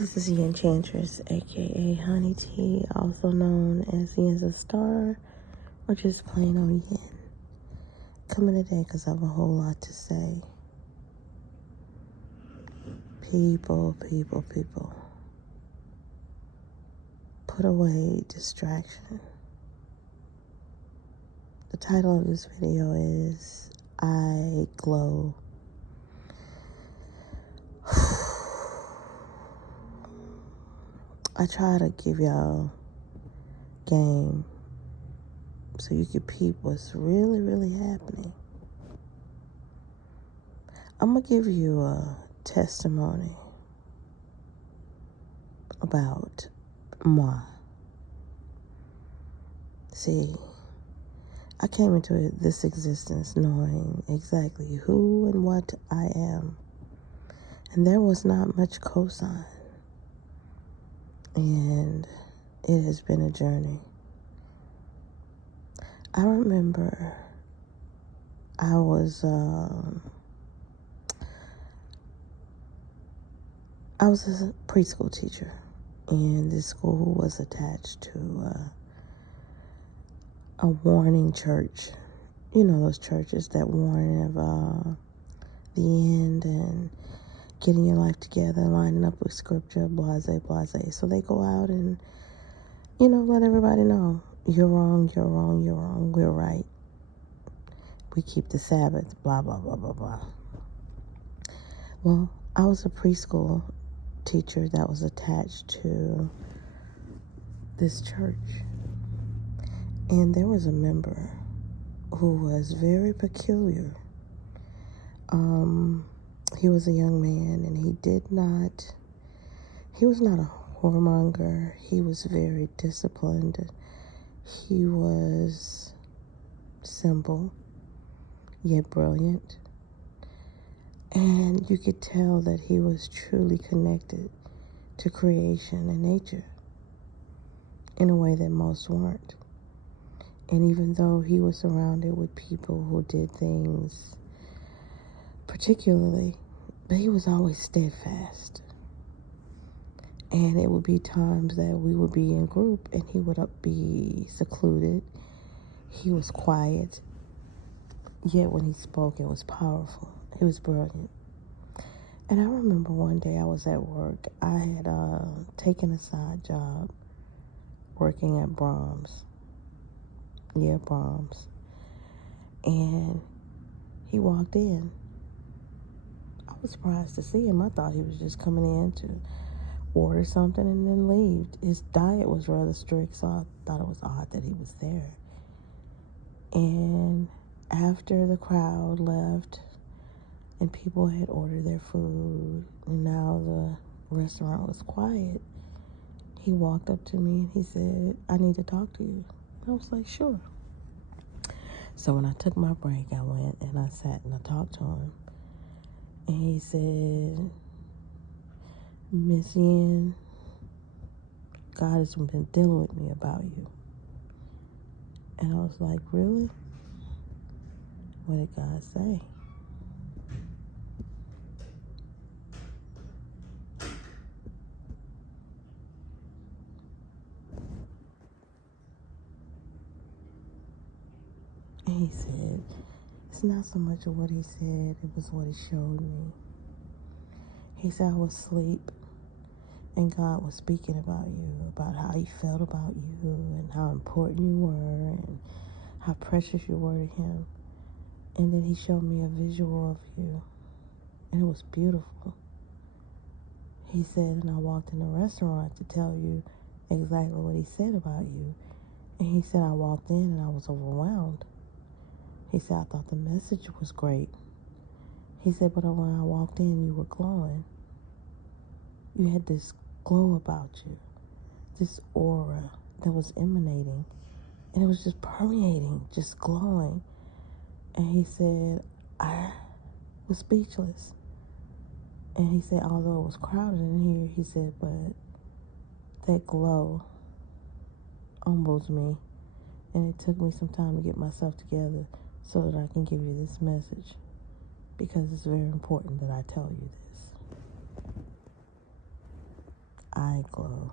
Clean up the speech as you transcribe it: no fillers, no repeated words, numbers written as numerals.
This is the Enchantress, aka Honey Tea, also known as Yen's a Star, or just plain old Yen. Coming today because I have a whole lot to say. People. Put away distraction. The title of this video is I Glow. I try to give y'all game so you can peep what's really happening. I'm going to give you a testimony about moi. See, I came into this existence knowing exactly who and what I am. And there was not much cosign. And it has been a journey. I remember I was a preschool teacher, and this school was attached to a warning church. You know, those churches that warn of the end and getting your life together, lining up with scripture, blase. So they go out and, let everybody know, you're wrong, we're right. We keep the Sabbath, blah. Well, I was a preschool teacher that was attached to this church. And there was a member who was very peculiar. He was a young man, and he was not a whoremonger. He was very disciplined. He was simple, yet brilliant. And you could tell that he was truly connected to creation and nature in a way that most weren't. And even though he was surrounded with people who did things particularly, but he was always steadfast. And it would be times that we would be in group and he would be secluded. He was quiet, yet when he spoke, it was powerful. He was brilliant. And I remember one day I was at work. I had taken a side job working at Brahms. Yeah, Brahms. And he walked in. I was surprised to see him. I thought he was just coming in to order something and then leave. His diet was rather strict, so I thought it was odd that he was there. And after the crowd left and people had ordered their food and now the restaurant was quiet, he walked up to me and he said, I need to talk to you. I was like, sure. So when I took my break, I went and I sat and I talked to him. And he said, Miss Yen, God has been dealing with me about you. And I was like, really? What did God say? And he said, it's not so much of what he said, it was what he showed me. He said, I was asleep and God was speaking about you, about how he felt about you and how important you were and how precious you were to him. And then he showed me a visual of you, and it was beautiful. He said, and I walked in the restaurant to tell you exactly what he said about you. And he said, I walked in and I was overwhelmed. He said, I thought the message was great. He said, but when I walked in, you were glowing. You had this glow about you, this aura that was emanating, and it was just permeating, just glowing. And he said, I was speechless. And he said, although it was crowded in here, he said, but that glow humbles me. And it took me some time to get myself together so that I can give you this message, because it's very important that I tell you this. eye glow.